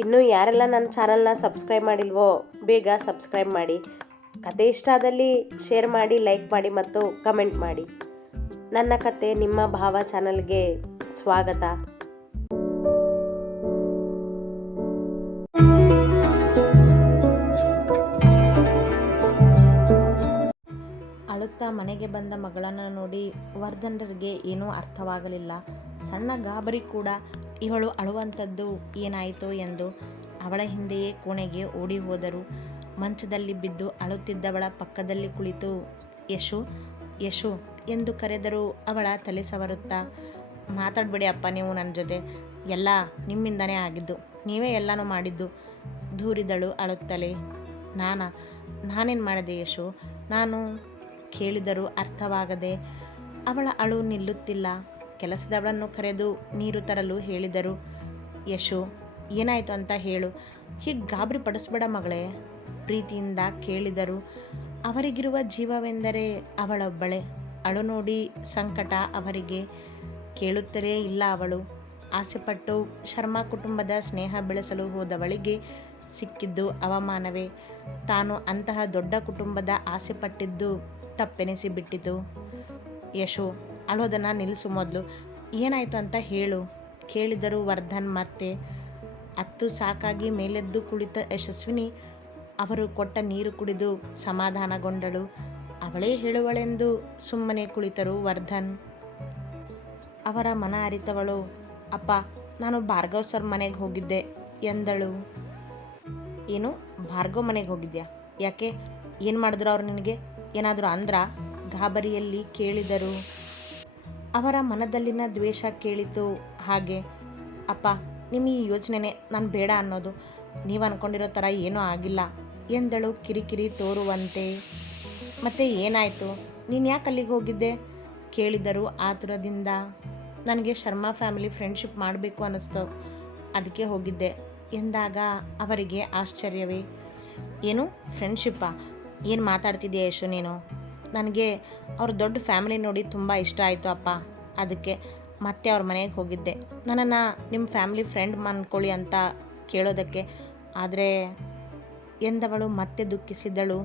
ಇನ್ನೂ ಯಾರೆಲ್ಲ ನನ್ನ ಚಾನಲ್ನ ಸಬ್ಸ್ಕ್ರೈಬ್ ಮಾಡಿಲ್ವೋ ಬೇಗ ಸಬ್ಸ್ಕ್ರೈಬ್ ಮಾಡಿ. ಕತೆ ಇಷ್ಟ ಆದಲ್ಲಿ ಶೇರ್ ಮಾಡಿ, ಲೈಕ್ ಮಾಡಿ ಮತ್ತು ಕಮೆಂಟ್ ಮಾಡಿ. ನನ್ನ ಕತೆ ನಿಮ್ಮ ಭಾವ ಚಾನಲ್ಗೆ ಸ್ವಾಗತ. ಅಳುತ್ತಾ ಮನೆಗೆ ಬಂದ ಮಗಳನ್ನು ನೋಡಿ ವರ್ಧನ್ರಿಗೆ ಏನೂ ಅರ್ಥವಾಗಲಿಲ್ಲ. ಸಣ್ಣ ಗಾಬರಿ ಕೂಡ ಇವಳು ಅಳುವಂಥದ್ದು ಏನಾಯಿತು ಎಂದು ಅವಳ ಹಿಂದೆಯೇ ಕೋಣೆಗೆ ಓಡಿ ಹೋದರು. ಮಂಚದಲ್ಲಿ ಬಿದ್ದು ಅಳುತ್ತಿದ್ದವಳ ಪಕ್ಕದಲ್ಲಿ ಕುಳಿತು ಯಶು ಯಶು ಎಂದು ಕರೆದರೂ ಅವಳ ತಲೆ ಸವರುತ್ತಾ, ಮಾತಾಡಬೇಡಿ ಅಪ್ಪ, ನೀವು ನನ್ನ ಜೊತೆ ಎಲ್ಲ ನಿಮ್ಮಿಂದನೇ ಆಗಿದ್ದು, ನೀವೇ ಎಲ್ಲನೂ ಮಾಡಿದ್ದು ದೂರಿದಳು ಅಳುತ್ತಲೇ. ನಾನೇನು ಮಾಡಿದೆ ಯಶು? ನಾನು ಕೇಳಿದರೂ ಅರ್ಥವಾಗದೆ ಅವಳ ಅಳು ನಿಲ್ಲುತ್ತಿಲ್ಲ. ಕೆಲಸದವಳನ್ನು ಕರೆದು ನೀರು ತರಲು ಹೇಳಿದರು. ಯಶು, ಏನಾಯಿತು ಅಂತ ಹೇಳು, ಹೀಗೆ ಗಾಬರಿ ಪಡಿಸ್ಬೇಡ ಮಗಳೇ, ಪ್ರೀತಿಯಿಂದ ಕೇಳಿದರು. ಅವರಿಗಿರುವ ಜೀವವೆಂದರೆ ಅವಳೊಬ್ಬಳೆ. ಅಳು ನೋಡಿ ಸಂಕಟ ಅವರಿಗೆ. ಕೇಳುತ್ತಲೇ ಇಲ್ಲ ಅವಳು. ಆಸೆಪಟ್ಟು ಶರ್ಮಾ ಕುಟುಂಬದ ಸ್ನೇಹ ಬೆಳೆಸಲು ಹೋದವಳಿಗೆ ಸಿಕ್ಕಿದ್ದು ಅವಮಾನವೇ. ತಾನು ಅಂತಹ ದೊಡ್ಡ ಕುಟುಂಬದ ಆಸೆಪಟ್ಟಿದ್ದು ತಪ್ಪೆನಿಸಿಬಿಟ್ಟಿತು. ಯಶು, ಅಳೋದನ್ನು ನಿಲ್ಲಿಸು, ಮೊದಲು ಏನಾಯಿತು ಅಂತ ಹೇಳು ಕೇಳಿದರು ವರ್ಧನ್ ಮತ್ತೆ. ಅತ್ತು ಸಾಕಾಗಿ ಮೇಲೆದ್ದು ಕುಳಿತ ಯಶಸ್ವಿನಿ ಅವರು ಕೊಟ್ಟ ನೀರು ಕುಡಿದು ಸಮಾಧಾನಗೊಂಡಳು. ಅವಳೇ ಹೇಳುವಳೆಂದು ಸುಮ್ಮನೆ ಕುಳಿತರು ವರ್ಧನ್. ಅವರ ಮನ ಅರಿತವಳು, ಅಪ್ಪ, ನಾನು ಭಾರ್ಗವ್ ಸರ್ ಮನೆಗೆ ಹೋಗಿದ್ದೆ ಎಂದಳು. ಏನು, ಭಾರ್ಗವ್ ಮನೆಗೆ ಹೋಗಿದ್ಯಾ? ಯಾಕೆ, ಏನು ಮಾಡಿದ್ರು ಅವ್ರು ನಿನಗೆ? ಏನಾದರೂ ಅಂದ್ರ? ಗಾಬರಿಯಲ್ಲಿ ಕೇಳಿದರು. ಅವರ ಮನದಲ್ಲಿನ ದ್ವೇಷ ಕೇಳಿತು. ಹಾಗೆ, ಅಪ್ಪ, ನಿಮ್ಮ ಈ ಯೋಚನೆನೇ ನಾನು ಬೇಡ ಅನ್ನೋದು. ನೀವು ಅಂದ್ಕೊಂಡಿರೋ ಥರ ಏನೂ ಆಗಿಲ್ಲ ಎಂದಳು ಕಿರಿಕಿರಿ ತೋರುವಂತೆ. ಮತ್ತೆ ಏನಾಯಿತು? ನೀನು ಯಾಕೆ ಅಲ್ಲಿಗೆ ಹೋಗಿದ್ದೆ ಕೇಳಿದರು ಆತುರದಿಂದ. ನನಗೆ ಶರ್ಮಾ ಫ್ಯಾಮಿಲಿ ಫ್ರೆಂಡ್ಶಿಪ್ ಮಾಡಬೇಕು ಅನ್ನಿಸ್ತು, ಅದಕ್ಕೆ ಹೋಗಿದ್ದೆ ಎಂದಾಗ ಅವರಿಗೆ ಆಶ್ಚರ್ಯವೇ. ಏನು ಫ್ರೆಂಡ್ಶಿಪ್ಪಾ? ಏನು ಮಾತಾಡ್ತಿದ್ಯಾ ಯಶು ನೀನು? ನನಗೆ ಅವ್ರ ದೊಡ್ಡ ಫ್ಯಾಮಿಲಿ ನೋಡಿ ತುಂಬ ಇಷ್ಟ ಆಯಿತು ಅಪ್ಪ, ಅದಕ್ಕೆ ಮತ್ತೆ ಅವ್ರ ಮನೆಗೆ ಹೋಗಿದ್ದೆ. ನನ್ನನ್ನು ನಿಮ್ಮ ಫ್ಯಾಮಿಲಿ ಫ್ರೆಂಡ್ ಅಂದ್ಕೊಳ್ಳಿ ಅಂತ ಕೇಳೋದಕ್ಕೆ. ಆದರೆ ಎಂದವಳು ಮತ್ತೆ ದುಃಖಿಸಿದಳು.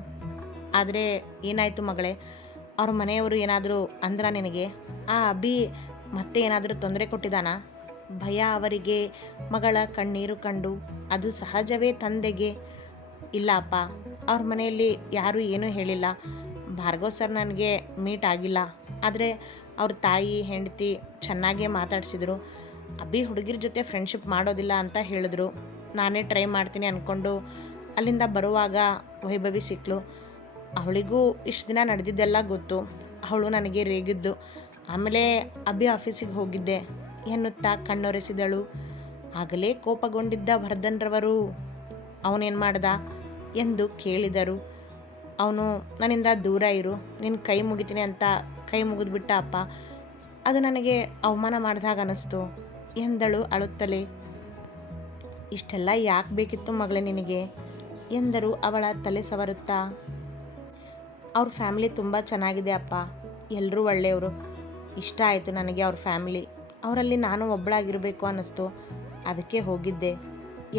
ಆದರೆ ಏನಾಯಿತು ಮಗಳೇ? ಅವ್ರ ಮನೆಯವರು ಏನಾದರೂ ಅಂದ್ರ ನಿನಗೆ? ಆ ಅಭಿ ಮತ್ತೆ ಏನಾದರೂ ತೊಂದರೆ ಕೊಟ್ಟಿದ್ದಾನಾ? ಭಯ ಅವರಿಗೆ ಮಗಳ ಕಣ್ಣೀರು ಕಂಡು. ಅದು ಸಹಜವೇ ತಂದೆಗೆ. ಇಲ್ಲ ಅಪ್ಪ, ಅವ್ರ ಮನೆಯಲ್ಲಿ ಯಾರೂ ಏನೂ ಹೇಳಿಲ್ಲ. ಭಾರ್ಗವ್ ಸರ್ ನನಗೆ ಮೀಟ್ ಆಗಿಲ್ಲ, ಆದರೆ ಅವ್ರ ತಾಯಿ ಹೆಂಡತಿ ಚೆನ್ನಾಗೇ ಮಾತಾಡಿಸಿದ್ರು. ಅಭಿ ಹುಡುಗಿರ ಜೊತೆ ಫ್ರೆಂಡ್ಶಿಪ್ ಮಾಡೋದಿಲ್ಲ ಅಂತ ಹೇಳಿದ್ರು. ನಾನೇ ಟ್ರೈ ಮಾಡ್ತೀನಿ ಅಂದ್ಕೊಂಡು ಅಲ್ಲಿಂದ ಬರುವಾಗ ವೈಭವಿ ಸಿಕ್ಕಳು. ಅವಳಿಗೂ ಇಷ್ಟು ದಿನ ನಡೆದಿದ್ದೆಲ್ಲ ಗೊತ್ತು. ಅವಳು ನನಗೆ ರೇಗಿದ್ದು. ಆಮೇಲೆ ಅಭಿ ಆಫೀಸಿಗೆ ಹೋಗಿದ್ದೆ ಎನ್ನುತ್ತಾ ಕಣ್ಣೊರೆಸಿದಳು. ಆಗಲೇ ಕೋಪಗೊಂಡಿದ್ದ ವರ್ಧನ್ರವರು, ಅವನೇನು ಮಾಡ್ದ ಎಂದು ಕೇಳಿದರು. ಅವನು ನನ್ನಿಂದ ದೂರ ಇರು, ನಿನ್ನ ಕೈ ಮುಗಿತೀನಿ ಅಂತ ಕೈ ಮುಗಿದ್ಬಿಟ್ಟ ಅಪ್ಪ. ಅದು ನನಗೆ ಅವಮಾನ ಮಾಡಿದಾಗ ಅನ್ನಿಸ್ತು ಎಂದಳು ಅಳುತ್ತಲೇ. ಇಷ್ಟೆಲ್ಲ ಯಾಕೆ ಬೇಕಿತ್ತು ಮಗಳೇ ನಿನಗೆ ಎಂದರು ಅವಳ ತಲೆ ಸವರುತ್ತಾ. ಅವ್ರ ಫ್ಯಾಮಿಲಿ ತುಂಬ ಚೆನ್ನಾಗಿದೆ ಅಪ್ಪ, ಎಲ್ಲರೂ ಒಳ್ಳೆಯವರು. ಇಷ್ಟ ಆಯಿತು ನನಗೆ ಅವ್ರ ಫ್ಯಾಮಿಲಿ. ಅವರಲ್ಲಿ ನಾನು ಒಬ್ಬಳಾಗಿರಬೇಕು ಅನ್ನಿಸ್ತು, ಅದಕ್ಕೆ ಹೋಗಿದ್ದೆ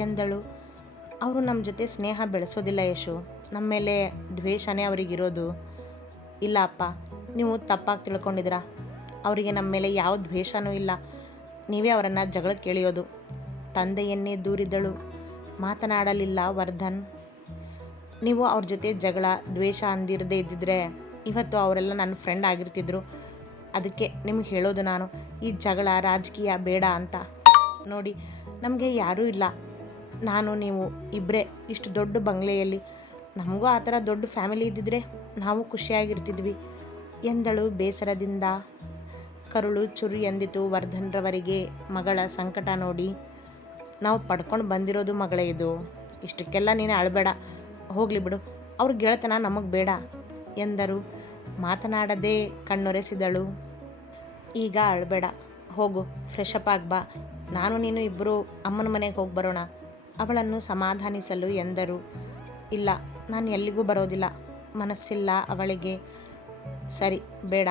ಎಂದಳು. ಅವರು ನಮ್ಮ ಜೊತೆ ಸ್ನೇಹ ಬೆಳೆಸೋದಿಲ್ಲ ಯಶು, ನಮ್ಮ ಮೇಲೆ ದ್ವೇಷನೇ ಅವರಿಗಿರೋದು. ಇಲ್ಲ ಅಪ್ಪ, ನೀವು ತಪ್ಪಾಗಿ ತಿಳ್ಕೊಂಡಿದ್ದೀರಾ. ಅವರಿಗೆ ನಮ್ಮ ಮೇಲೆ ಯಾವ ದ್ವೇಷನೂ ಇಲ್ಲ. ನೀವೇ ಅವರನ್ನು ಜಗಳಕ್ಕೆ ಕೇಳಿಯೋದು ತಂದೆಯನ್ನೇ ದೂರಿದಳು. ಮಾತನಾಡಲಿಲ್ಲ ವರ್ಧನ್. ನೀವು ಅವ್ರ ಜೊತೆ ಜಗಳ ದ್ವೇಷ ಅಂದಿರದೇ ಇದ್ದಿದ್ರೆ ಇವತ್ತು ಅವರೆಲ್ಲ ನನ್ನ ಫ್ರೆಂಡ್ ಆಗಿರ್ತಿದ್ರು. ಅದಕ್ಕೆ ನಿಮಗೆ ಹೇಳೋದು ನಾನು, ಈ ಜಗಳ ರಾಜಕೀಯ ಬೇಡ ಅಂತ. ನೋಡಿ, ನಮಗೆ ಯಾರೂ ಇಲ್ಲ. ನಾನು ನೀವು ಇಬ್ಬರೇ ಇಷ್ಟು ದೊಡ್ಡ ಬಂಗ್ಲೆಯಲ್ಲಿ. ನಮಗೂ ಆ ಥರ ದೊಡ್ಡ ಫ್ಯಾಮಿಲಿ ಇದ್ದಿದ್ರೆ ನಾವು ಖುಷಿಯಾಗಿರ್ತಿದ್ವಿ ಎಂದಳು ಬೇಸರದಿಂದ. ಕರುಳು ಚುರು ಎಂದಿತು ವರ್ಧನ್ರವರಿಗೆ ಮಗಳ ಸಂಕಟ ನೋಡಿ. ನಾವು ಪಡ್ಕೊಂಡು ಬಂದಿರೋದು ಮಗಳೇ ಇದು, ಇಷ್ಟಕ್ಕೆಲ್ಲ ನೀನು ಅಳಬೇಡ, ಹೋಗಲಿ ಬಿಡು, ಅವ್ರ ಗೆಳೆತನ ನಮಗೆ ಬೇಡ ಎಂದರು. ಮಾತನಾಡದೆ ಕಣ್ಣೊರೆಸಿದಳು. ಈಗ ಅಳಬೇಡ, ಹೋಗು, ಫ್ರೆಶ್ ಅಪ್ ಆಗ್ಬಾ, ನಾನು ನೀನು ಇಬ್ಬರು ಅಮ್ಮನ ಮನೆಗೆ ಹೋಗಿ ಬರೋಣ ಅವಳನ್ನು ಸಮಾಧಾನಿಸಲು ಎಂದರು. ಇಲ್ಲ, ನಾನು ಎಲ್ಲಿಗೂ ಬರೋದಿಲ್ಲ, ಮನಸ್ಸಿಲ್ಲ ಅವಳಿಗೆ. ಸರಿ, ಬೇಡ,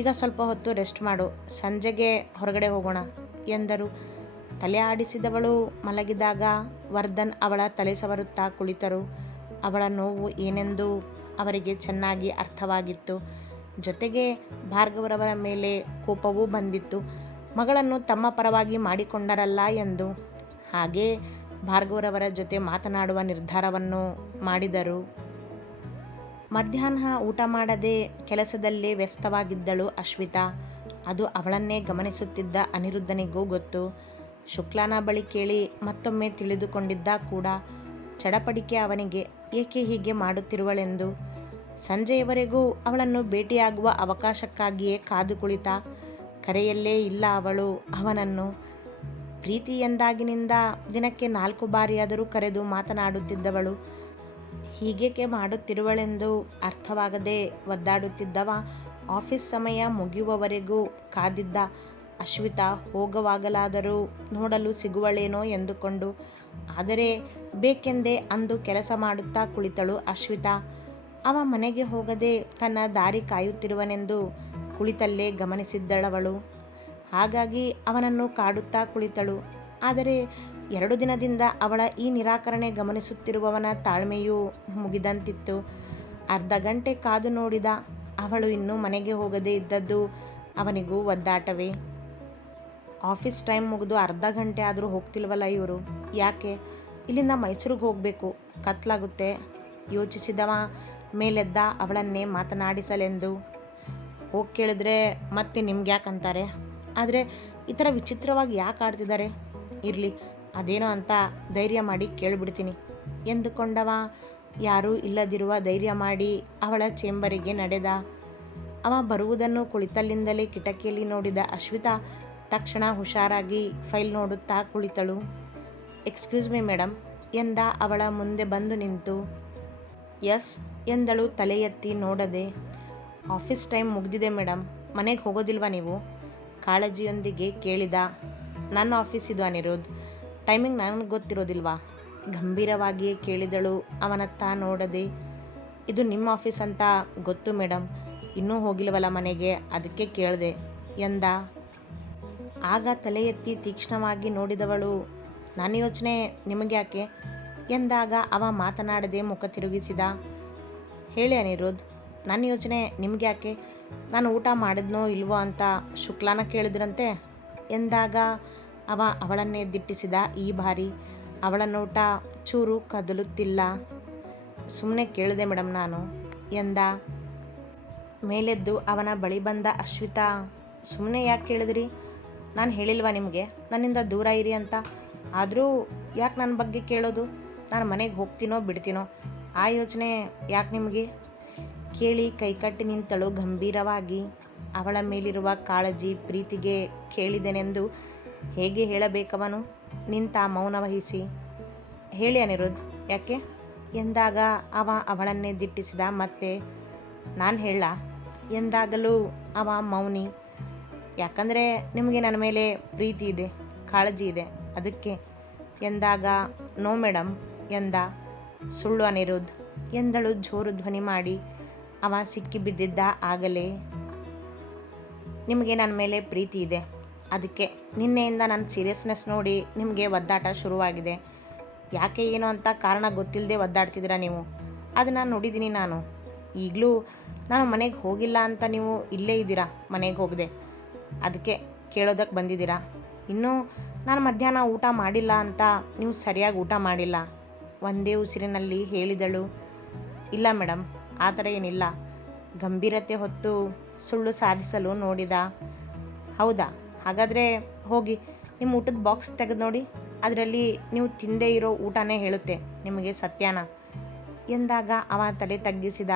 ಈಗ ಸ್ವಲ್ಪ ಹೊತ್ತು ರೆಸ್ಟ್ ಮಾಡು, ಸಂಜೆಗೆ ಹೊರಗಡೆ ಹೋಗೋಣ ಎಂದರು. ತಲೆ ಆಡಿಸಿದವಳು ಮಲಗಿದಾಗ ವರ್ಧನ್ ಅವಳ ತಲೆ ಸವರುತ್ತಾ ಕುಳಿತರು. ಅವಳ ನೋವು ಏನೆಂದು ಅವರಿಗೆ ಚೆನ್ನಾಗಿ ಅರ್ಥವಾಗಿತ್ತು. ಜೊತೆಗೆ ಭಾರ್ಗವರವರ ಮೇಲೆ ಕೋಪವೂ ಬಂದಿತ್ತು, ಮಗಳನ್ನು ತಮ್ಮ ಪರವಾಗಿ ಮಾಡಿಕೊಂಡರಲ್ಲ ಎಂದು. ಹಾಗೇ ಭಾರ್ಗವರವರ ಜೊತೆ ಮಾತನಾಡುವ ನಿರ್ಧಾರವನ್ನು ಮಾಡಿದರು. ಮಧ್ಯಾಹ್ನ ಊಟ ಮಾಡದೆ ಕೆಲಸದಲ್ಲೇ ವ್ಯಸ್ತವಾಗಿದ್ದಳು ಅಶ್ವಿತಾ. ಅದು ಅವಳನ್ನೇ ಗಮನಿಸುತ್ತಿದ್ದ ಅನಿರುದ್ಧನಿಗೂ ಗೊತ್ತು. ಶುಕ್ಲಾನ ಬಳಿ ಕೇಳಿ ಮತ್ತೊಮ್ಮೆ ತಿಳಿದುಕೊಂಡಿದ್ದ ಕೂಡ. ಚಡಪಡಿಕೆ ಅವನಿಗೆ, ಏಕೆ ಹೀಗೆ ಮಾಡುತ್ತಿರುವಳೆಂದು. ಸಂಜೆಯವರೆಗೂ ಅವಳನ್ನು ಭೇಟಿಯಾಗುವ ಅವಕಾಶಕ್ಕಾಗಿಯೇ ಕಾದು ಕುಳಿತ. ಕರೆಯಲ್ಲೇ ಇಲ್ಲ ಅವಳು ಅವನನ್ನು. ಪ್ರೀತಿ ಎಂದಾಗಿನಿಂದ ದಿನಕ್ಕೆ 4 ಬಾರಿಯಾದರೂ ಕರೆದು ಮಾತನಾಡುತ್ತಿದ್ದವಳು. ಹೀಗೇಕೆ ಮಾಡುತ್ತಿರುವಳೆಂದು ಅರ್ಥವಾಗದೆ ಒದ್ದಾಡುತ್ತಿದ್ದವ ಆಫೀಸ್ ಸಮಯ ಮುಗಿಯುವವರೆಗೂ ಕಾದಿದ್ದ. ಅಶ್ವಿತಾ ಹೋಗುವಾಗಲಾದರೂ ನೋಡಲು ಸಿಗುವಳೇನೋ ಎಂದುಕೊಂಡು. ಆದರೆ ಬೇಕೆಂದೇ ಅಂದು ಕೆಲಸ ಮಾಡುತ್ತಾ ಕುಳಿತಳು ಅಶ್ವಿತಾ. ಅವ ಮನೆಗೆ ಹೋಗದೆ ತನ್ನ ದಾರಿ ಕಾಯುತ್ತಿರುವನೆಂದು ಕುಳಿತಲ್ಲೇ ಗಮನಿಸಿದ್ದಳವಳು. ಹಾಗಾಗಿ ಅವನನ್ನು ಕಾಡುತ್ತಾ ಕುಳಿತಳು. ಆದರೆ 2 ದಿನದಿಂದ ಅವಳ ಈ ನಿರಾಕರಣೆ ಗಮನಿಸುತ್ತಿರುವವನ ತಾಳ್ಮೆಯೂ ಮುಗಿದಂತಿತ್ತು. ಅರ್ಧ ಗಂಟೆ ಕಾದು ನೋಡಿದ. ಅವಳು ಇನ್ನೂ ಮನೆಗೆ ಹೋಗದೇ ಇದ್ದದ್ದು ಅವನಿಗೂ ಒದ್ದಾಟವೇ. ಆಫೀಸ್ ಟೈಮ್ ಮುಗಿದು ಅರ್ಧ ಗಂಟೆ ಆದರೂ ಹೋಗ್ತಿಲ್ವಲ್ಲ ಇವರು, ಯಾಕೆ? ಇಲ್ಲಿಂದ ಮೈಸೂರಿಗೆ ಹೋಗಬೇಕು, ಕತ್ಲಾಗುತ್ತೆ ಯೋಚಿಸಿದವ ಮೇಲೆದ್ದ ಅವಳನ್ನೇ ಮಾತನಾಡಿಸಲೆಂದು. ಹೋಗಿ ಕೇಳಿದ್ರೆ ಮತ್ತೆ ನಿಮ್ಗೆ ಯಾಕಂತಾರೆ, ಆದರೆ ಈ ಥರ ವಿಚಿತ್ರವಾಗಿ ಯಾಕೆ ಆಡ್ತಿದ್ದಾರೆ? ಇರಲಿ, ಅದೇನೋ ಅಂತ ಧೈರ್ಯ ಮಾಡಿ ಕೇಳಿಬಿಡ್ತೀನಿ ಎಂದುಕೊಂಡವ ಯಾರೂ ಇಲ್ಲದಿರುವ ಧೈರ್ಯ ಮಾಡಿ ಅವಳ ಚೇಂಬರಿಗೆ ನಡೆದ. ಅವ ಬರುವುದನ್ನು ಕುಳಿತಲ್ಲಿಂದಲೇ ಕಿಟಕಿಯಲ್ಲಿ ನೋಡಿದ ಅಶ್ವಿತಾ ತಕ್ಷಣ ಹುಷಾರಾಗಿ ಫೈಲ್ ನೋಡುತ್ತಾ ಕುಳಿತಳು. ಎಕ್ಸ್ಕ್ಯೂಸ್ ಮೀ ಮೇಡಮ್ ಎಂದ ಅವಳ ಮುಂದೆ ಬಂದು ನಿಂತು. ಎಸ್ ಎಂದಳು ತಲೆ ಎತ್ತಿ ನೋಡದೆ. ಆಫೀಸ್ ಟೈಮ್ ಮುಗಿದಿದೆ ಮೇಡಮ್, ಮನೆಗೆ ಹೋಗೋದಿಲ್ವಾ ನೀವು? ಕಾಳಜಿಯೊಂದಿಗೆ ಕೇಳಿದ. ನನ್ನ ಆಫೀಸ್ ಇದು ಅನಿರುದ್ಧ್, ಟೈಮಿಂಗ್ ನನಗೆ ಗೊತ್ತಿರೋದಿಲ್ವಾ? ಗಂಭೀರವಾಗಿಯೇ ಕೇಳಿದಳು ಅವನತ್ತ ನೋಡದೆ. ಇದು ನಿಮ್ಮ ಆಫೀಸ್ ಅಂತ ಗೊತ್ತು ಮೇಡಮ್, ಇನ್ನೂ ಹೋಗಿಲ್ವಲ್ಲ ಮನೆಗೆ, ಅದಕ್ಕೆ ಕೇಳಿದೆ ಎಂದ. ಆಗ ತಲೆ ಎತ್ತಿ ತೀಕ್ಷ್ಣವಾಗಿ ನೋಡಿದವಳು, ನನ್ನ ಯೋಚನೆ ನಿಮಗೆ ಯಾಕೆ ಎಂದಾಗ ಅವ ಮಾತನಾಡದೆ ಮುಖ ತಿರುಗಿಸಿದ. ಹೇಳಿ ಅನಿರುದ್ಧ್, ನನ್ನ ಯೋಚನೆ ನಿಮ್ಗೆ ಯಾಕೆ? ನಾನು ಊಟ ಮಾಡಿದ್ನೋ ಇಲ್ವೋ ಅಂತ ಶುಕ್ಲಾನ ಕೇಳಿದ್ರಂತೆ ಎಂದಾಗ ಅವ ಅವಳನ್ನೇ ದಿಟ್ಟಿಸಿದ. ಈ ಬಾರಿ ಅವಳ ನೋಟ ಚೂರು ಕದಲುತ್ತಿಲ್ಲ. ಸುಮ್ಮನೆ ಕೇಳಿದೆ ಮೇಡಮ್ ನಾನು ಎಂದ. ಮೇಲೆದ್ದು ಅವನ ಬಳಿ ಬಂದ ಅಶ್ವಿತಾ, ಸುಮ್ಮನೆ ಯಾಕೆ ಕೇಳಿದ್ರಿ? ನಾನು ಹೇಳಿಲ್ವಾ ನಿಮಗೆ ನನ್ನಿಂದ ದೂರ ಇರಿ ಅಂತ? ಆದರೂ ಯಾಕೆ ನನ್ನ ಬಗ್ಗೆ ಕೇಳೋದು? ನಾನು ಮನೆಗೆ ಹೋಗ್ತೀನೋ ಬಿಡ್ತೀನೋ ಆ ಯೋಚನೆ ಯಾಕೆ ನಿಮಗೆ? ಕೇಳಿ ಕೈಕಟ್ಟಿ ನಿಂತಳು ಗಂಭೀರವಾಗಿ. ಅವಳ ಮೇಲಿರುವ ಕಾಳಜಿ ಪ್ರೀತಿಗೆ ಕೇಳಿದೆನೆಂದು ಹೇಗೆ ಹೇಳಬೇಕವನು? ನಿಂತ ಮೌನ ವಹಿಸಿ. ಹೇಳಿ ಅನಿರುದ್ಧ್, ಯಾಕೆ ಎಂದಾಗ ಅವ ಅವಳನ್ನೇ ದಿಟ್ಟಿಸಿದ. ಮತ್ತೆ ನಾನು ಹೇಳ ಎಂದಾಗಲೂ ಅವ ಮೌನಿ. ಯಾಕಂದರೆ ನಿಮಗೆ ನನ್ನ ಮೇಲೆ ಪ್ರೀತಿ ಇದೆ, ಕಾಳಜಿ ಇದೆ, ಅದಕ್ಕೆ ಎಂದಾಗ ನೋ ಮೇಡಮ್ ಎಂದ. ಸುಳ್ಳು ಅನಿರುದ್ಧ್ ಎಂದಳು ಜೋರು ಧ್ವನಿ ಮಾಡಿ. ಅವ ಸಿಕ್ಕಿ ಬಿದ್ದಿದ್ದ ಆಗಲೇ. ನಿಮಗೆ ನನ್ನ ಮೇಲೆ ಪ್ರೀತಿ ಇದೆ, ಅದಕ್ಕೆ ನಿನ್ನೆಯಿಂದ ನನ್ನ ಸೀರಿಯಸ್ನೆಸ್ ನೋಡಿ ನಿಮಗೆ ಒದ್ದಾಟ ಶುರುವಾಗಿದೆ. ಯಾಕೆ ಏನೋ ಅಂತ ಕಾರಣ ಗೊತ್ತಿಲ್ಲದೆ ಒದ್ದಾಡ್ತಿದ್ದೀರಾ ನೀವು, ಅದನ್ನು ನೋಡಿದ್ದೀನಿ ನಾನು. ಈಗಲೂ ನಾನು ಮನೆಗೆ ಹೋಗಿಲ್ಲ ಅಂತ ನೀವು ಇಲ್ಲೇ ಇದ್ದೀರಾ, ಮನೆಗೆ ಹೋಗದೆ, ಅದಕ್ಕೆ ಕೇಳೋದಕ್ಕೆ ಬಂದಿದ್ದೀರಾ. ಇನ್ನೂ ನಾನು ಮಧ್ಯಾಹ್ನ ಊಟ ಮಾಡಿಲ್ಲ ಅಂತ ನೀವು ಸರಿಯಾಗಿ ಊಟ ಮಾಡಿಲ್ಲ ಒಂದೇ ಉಸಿರಿನಲ್ಲಿ ಹೇಳಿದಳು. ಇಲ್ಲ ಮೇಡಮ್, ಆ ಥರ ಏನಿಲ್ಲ. ಗಂಭೀರತೆ ಹೊತ್ತು ಸುಳ್ಳು ಸಾಧಿಸಲು ನೋಡಿದ. ಹೌದಾ, ಹಾಗಾದರೆ ಹೋಗಿ ನಿಮ್ಮ ಊಟದ ಬಾಕ್ಸ್ ತೆಗೆದು ನೋಡಿ, ಅದರಲ್ಲಿ ನೀವು ತಿಂದೇ ಇರೋ ಊಟನೇ ಹೇಳುತ್ತೆ ನಿಮಗೆ ಸತ್ಯನ ಎಂದಾಗ ಅವ ತಲೆ ತಗ್ಗಿಸಿದ.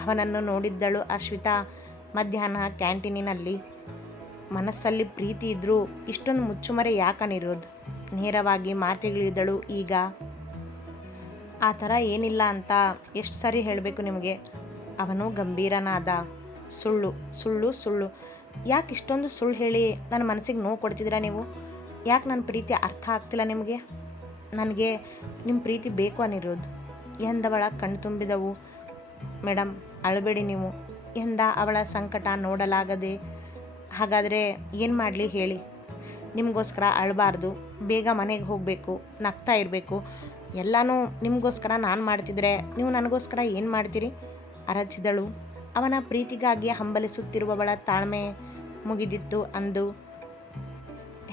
ಅವನನ್ನು ನೋಡಿದ್ದಳು ಅಶ್ವಿತಾ ಮಧ್ಯಾಹ್ನ ಕ್ಯಾಂಟೀನಿನಲ್ಲಿ. ಮನಸ್ಸಲ್ಲಿ ಪ್ರೀತಿ ಇದ್ದರೂ ಇಷ್ಟೊಂದು ಮುಚ್ಚುಮರೆ ಯಾಕನಿರೋದು? ನೇರವಾಗಿ ಮಾತಿಗಿಳಿದಳು ಈಗ. ಆ ಥರ ಏನಿಲ್ಲ ಅಂತ ಎಷ್ಟು ಸರಿ ಹೇಳಬೇಕು ನಿಮಗೆ? ಅವನು ಗಂಭೀರನಾದ. ಸುಳ್ಳು ಸುಳ್ಳು ಸುಳ್ಳು, ಯಾಕೆ ಇಷ್ಟೊಂದು ಸುಳ್ಳು ಹೇಳಿ ನನ್ನ ಮನಸ್ಸಿಗೆ ನೋವು ಕೊಡ್ತಿದ್ದೀರಾ ನೀವು? ಯಾಕೆ ನನ್ನ ಪ್ರೀತಿ ಅರ್ಥ ಆಗ್ತಿಲ್ಲ ನಿಮಗೆ? ನನಗೆ ನಿಮ್ಮ ಪ್ರೀತಿ ಬೇಕು ಅನಿರೋದು ಎಂದವಳ ಕಣ್ಣು ತುಂಬಿದವು. ಮೇಡಮ್ ಅಳಬೇಡಿ ನೀವು ಎಂದ ಅವಳ ಸಂಕಟ ನೋಡಲಾಗದೆ. ಹಾಗಾದರೆ ಏನು ಮಾಡಲಿ ಹೇಳಿ? ನಿಮಗೋಸ್ಕರ ಅಳಬಾರ್ದು, ಬೇಗ ಮನೆಗೆ ಹೋಗಬೇಕು, ನಗ್ತಾ ಇರಬೇಕು, ಎಲ್ಲನೂ ನಿಮಗೋಸ್ಕರ ನಾನು ಮಾಡ್ತಿದ್ರೆ ನೀವು ನನಗೋಸ್ಕರ ಏನು ಮಾಡ್ತೀರಿ ಅರಚಿದಳು. ಅವನ ಪ್ರೀತಿಗಾಗಿ ಹಂಬಲಿಸುತ್ತಿರುವವಳ ತಾಳ್ಮೆ ಮುಗಿದಿತ್ತು ಅಂದು.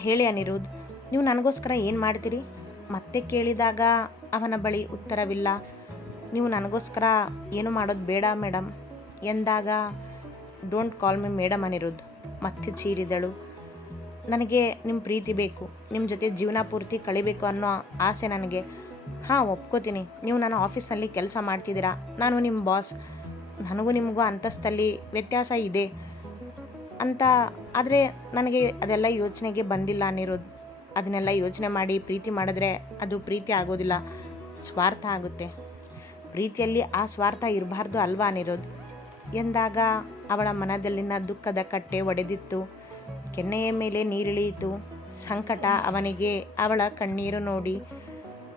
ಹೇಳಿ ಅನಿರುದ್ಧ್, ನೀವು ನನಗೋಸ್ಕರ ಏನು ಮಾಡ್ತೀರಿ ಮತ್ತೆ ಕೇಳಿದಾಗ ಅವನ ಬಳಿ ಉತ್ತರವಿಲ್ಲ. ನೀವು ನನಗೋಸ್ಕರ ಏನು ಮಾಡೋದು ಬೇಡ ಮೇಡಮ್ ಎಂದಾಗ, don't call me madam Anirudh ಮತ್ತೆ ಚೀರಿದಳು. ನನಗೆ ನಿಮ್ಮ ಪ್ರೀತಿ ಬೇಕು, ನಿಮ್ಮ ಜೊತೆ ಜೀವನ ಪೂರ್ತಿ ಕಳಿಬೇಕು ಅನ್ನೋ ಆಸೆ ನನಗೆ. ಹಾಂ, ಒಪ್ಕೋತೀನಿ, ನೀವು ನನ್ನ ಆಫೀಸ್ನಲ್ಲಿ ಕೆಲಸ ಮಾಡ್ತಿದ್ದೀರಾ, ನಾನು ನಿಮ್ಮ ಬಾಸ್, ನನಗೂ ನಿಮಗೂ ಅಂತಸ್ತಲ್ಲಿ ವ್ಯತ್ಯಾಸ ಇದೆ ಅಂತ. ಆದರೆ ನನಗೆ ಅದೆಲ್ಲ ಯೋಚನೆಗೆ ಬಂದಿಲ್ಲ ಅನಿರುದ್ಧ್. ಅದನ್ನೆಲ್ಲ ಯೋಚನೆ ಮಾಡಿ ಪ್ರೀತಿ ಮಾಡಿದ್ರೆ ಅದು ಪ್ರೀತಿ ಆಗೋದಿಲ್ಲ, ಸ್ವಾರ್ಥ ಆಗುತ್ತೆ. ಪ್ರೀತಿಯಲ್ಲಿ ಆ ಸ್ವಾರ್ಥ ಇರಬಾರ್ದು ಅಲ್ವಾ ಅನಿರುದ್ಧ್ ಎಂದಾಗ ಅವಳ ಮನದಲ್ಲಿನ ದುಃಖದ ಕಟ್ಟೆ ಒಡೆದಿತ್ತು. ಕೆನ್ನೆಯ ಮೇಲೆ ನೀರಿಳಿಯಿತು. ಸಂಕಟ ಅವನಿಗೆ ಅವಳ ಕಣ್ಣೀರು ನೋಡಿ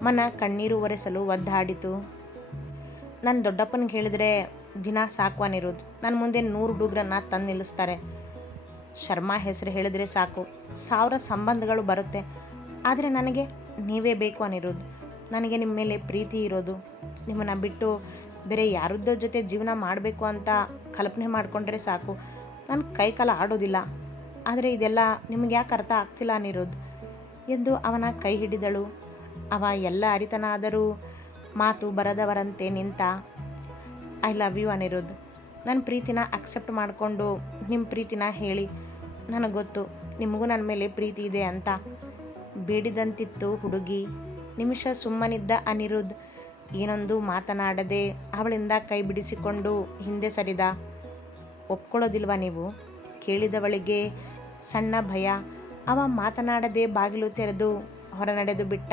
ಮನ ಕಣ್ಣೀರು ಒರೆಸಲು ಒದ್ದಾಡಿತು. ನನ್ನ ದೊಡ್ಡಪ್ಪನಿಗೆ ಹೇಳಿದರೆ ದಿನ ಸಾಕು ಅನಿರುದ್ಧ್, ನನ್ನ ಮುಂದೆ 100 ಹುಡುಗರನ್ನ ತಂದು ನಿಲ್ಲಿಸ್ತಾರೆ. ಶರ್ಮಾ ಹೆಸರು ಹೇಳಿದರೆ ಸಾಕು 1000 ಸಂಬಂಧಗಳು ಬರುತ್ತೆ. ಆದರೆ ನನಗೆ ನೀವೇ ಬೇಕು ಅನಿರುದ್ಧ್. ನನಗೆ ನಿಮ್ಮ ಮೇಲೆ ಪ್ರೀತಿ ಇರೋದು. ನಿಮ್ಮನ್ನು ಬಿಟ್ಟು ಬೇರೆ ಯಾರದ್ದೋ ಜೊತೆ ಜೀವನ ಮಾಡಬೇಕು ಅಂತ ಕಲ್ಪನೆ ಮಾಡಿಕೊಂಡ್ರೆ ಸಾಕು ನನ್ನ ಕೈಕಾಲ ಆಡೋದಿಲ್ಲ. ಆದರೆ ಇದೆಲ್ಲ ನಿಮಗೆ ಯಾಕೆ ಅರ್ಥ ಆಗ್ತಿಲ್ಲ ಅನಿರುದ್ಧ್ ಎಂದು ಅವನ ಕೈ ಹಿಡಿದಳು. ಅವ ಎಲ್ಲ ಅರಿತನಾದರೂ ಮಾತು ಬರದವರಂತೆ ನಿಂತ. I love you Anirudh. ನನ್ನ ಪ್ರೀತಿನ ಅಕ್ಸೆಪ್ಟ್ ಮಾಡಿಕೊಂಡು ನಿಮ್ಮ ಪ್ರೀತಿನ ಹೇಳಿ. ನನಗೆ ಗೊತ್ತು ನಿಮಗೂ ನನ್ನ ಮೇಲೆ ಪ್ರೀತಿ ಇದೆ ಅಂತ. ಬೇಡಿದಂತಿತ್ತು ಹುಡುಗಿ. ನಿಮಿಷ ಸುಮ್ಮನಿದ್ದ ಅನಿರುದ್ಧ್ ಏನೊಂದು ಮಾತನಾಡದೆ ಅವಳಿಂದ ಕೈ ಬಿಡಿಸಿಕೊಂಡು ಹಿಂದೆ ಸರಿದ. ಒಪ್ಕೊಳ್ಳೋದಿಲ್ವಾ ನೀವು ಕೇಳಿದವಳಿಗೆ ಸಣ್ಣ ಭಯ. ಅವ ಮಾತನಾಡದೆ ಬಾಗಿಲು ತೆರೆದು ಹೊರ ನಡೆದು ಬಿಟ್ಟ.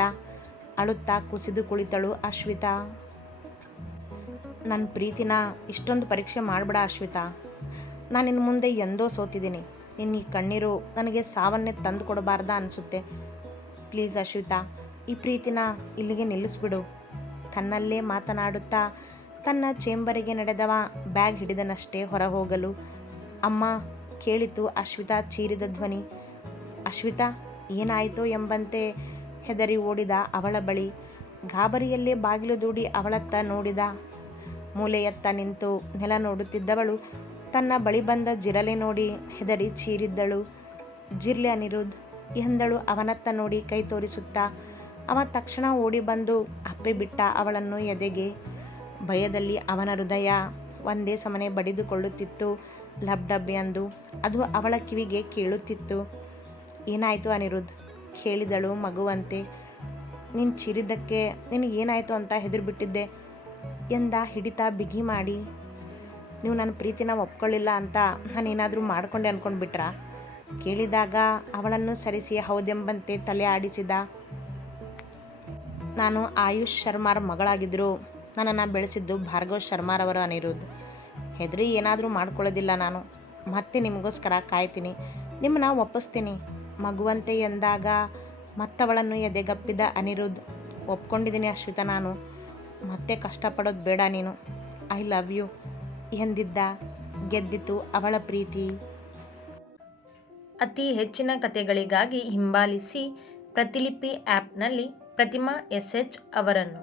ಅಳುತ್ತಾ ಕುಸಿದು ಕುಳಿತಳು ಅಶ್ವಿತಾ. ನನ್ನ ಪ್ರೀತಿನ ಇಷ್ಟೊಂದು ಪರೀಕ್ಷೆ ಮಾಡಬೇಡ ಅಶ್ವಿತಾ. ನಾನು ಇನ್ನು ಮುಂದೆ ಎಂದೋ ಸೋತಿದ್ದೀನಿ. ನಿನ್ನ ಈ ಕಣ್ಣೀರು ನನಗೆ ಸಾವನ್ನೇ ತಂದು ಕೊಡಬಾರ್ದ ಅನಿಸುತ್ತೆ. ಪ್ಲೀಸ್ ಅಶ್ವಿತಾ, ಈ ಪ್ರೀತಿನ ಇಲ್ಲಿಗೆ ನಿಲ್ಲಿಸ್ಬಿಡು. ತನ್ನಲ್ಲೇ ಮಾತನಾಡುತ್ತಾ ತನ್ನ ಚೇಂಬರಿಗೆ ನಡೆದವ ಬ್ಯಾಗ್ ಹಿಡಿದನಷ್ಟೇ ಹೊರ ಹೋಗಲು. ಅಮ್ಮ ಕೇಳಿತು ಅಶ್ವಿತಾ ಚೀರಿದ ಧ್ವನಿ. ಅಶ್ವಿತಾ, ಏನಾಯಿತೋ ಎಂಬಂತೆ ಹೆದರಿ ಓಡಿದ ಅವಳ ಬಳಿ. ಗಾಬರಿಯಲ್ಲೇ ಬಾಗಿಲು ದೂಡಿ ಅವಳತ್ತ ನೋಡಿದ. ಮೂಲೆಯತ್ತ ನಿಂತು ನೆಲ ನೋಡುತ್ತಿದ್ದವಳು ತನ್ನ ಬಳಿ ಬಂದ ಜಿರಲೆ ನೋಡಿ ಹೆದರಿ ಚೀರಿದ್ದಳು. ಜಿರ್ಲೆ ಅನಿರುದ್ಧ್ ಎಂದಳು ಅವನತ್ತ ನೋಡಿ ಕೈ ತೋರಿಸುತ್ತಾ. ಅವ ತಕ್ಷಣ ಓಡಿ ಬಂದು ಅಪ್ಪೆ ಬಿಟ್ಟ ಅವಳನ್ನು ಎದೆಗೆ. ಭಯದಲ್ಲಿ ಅವನ ಹೃದಯ ಒಂದೇ ಸಮನೆ ಬಡಿದುಕೊಳ್ಳುತ್ತಿತ್ತು. ಲಬ್ ಡಬ್ ಎಂದು ಅದು ಅವಳ ಕಿವಿಗೆ ಕೇಳುತ್ತಿತ್ತು. ಏನಾಯಿತು ಅನಿರುದ್ಧ್ ಕೇಳಿದಳು ಮಗುವಂತೆ. ನೀನು ಚೀರಿದ್ದಕ್ಕೆ ನಿನಗೇನಾಯಿತು ಅಂತ ಹೆದರ್ಬಿಟ್ಟಿದ್ದೆ ಎಂದ ಹಿಡಿತ ಬಿಗಿ ಮಾಡಿ. ನೀವು ನನ್ನ ಪ್ರೀತಿನ ಒಪ್ಕೊಳ್ಳಿಲ್ಲ ಅಂತ ನಾನೇನಾದರೂ ಮಾಡ್ಕೊಂಡೆ ಅಂದ್ಕೊಂಡ್ಬಿಟ್ರಾ ಕೇಳಿದಾಗ ಅವಳನ್ನು ಸರಿಸಿ ಹೌದೆಂಬಂತೆ ತಲೆ ಆಡಿಸಿದ. ನಾನು ಆಯುಷ್ ಶರ್ಮಾರ್ ಮಗಳಾಗಿದ್ದರು ನನ್ನನ್ನು ಬೆಳೆಸಿದ್ದು ಭಾರ್ಗವ್ ಶರ್ಮಾರವರು ಅನಿರುದ್ಧ್. ಹೆದರಿ ಏನಾದರೂ ಮಾಡ್ಕೊಳ್ಳೋದಿಲ್ಲ ನಾನು. ಮತ್ತೆ ನಿಮಗೋಸ್ಕರ ಕಾಯ್ತೀನಿ, ನಿಮ್ಮನ್ನ ಒಪ್ಪಿಸ್ತೀನಿ ಮಗುವಂತೆ ಎಂದಾಗ ಮತ್ತವಳನ್ನು ಎದೆಗಪ್ಪಿದ ಅನಿರುದ್ಧ್. ಒಪ್ಕೊಂಡಿದ್ದೀನಿ ಅಶ್ವಿತಾ, ನಾನು ಮತ್ತೆ ಕಷ್ಟಪಡೋದು ಬೇಡ ನೀನು. ಐ ಲವ್ ಯು ಎಂದಿದ್ದ. ಗೆದ್ದಿತು ಅವಳ ಪ್ರೀತಿ. ಅತಿ ಹೆಚ್ಚಿನ ಕಥೆಗಳಿಗಾಗಿ ಹಿಂಬಾಲಿಸಿ ಪ್ರತಿಲಿಪಿ ಆ್ಯಪ್ನಲ್ಲಿ ಪ್ರತಿಮಾ SH ಅವರನ್ನು.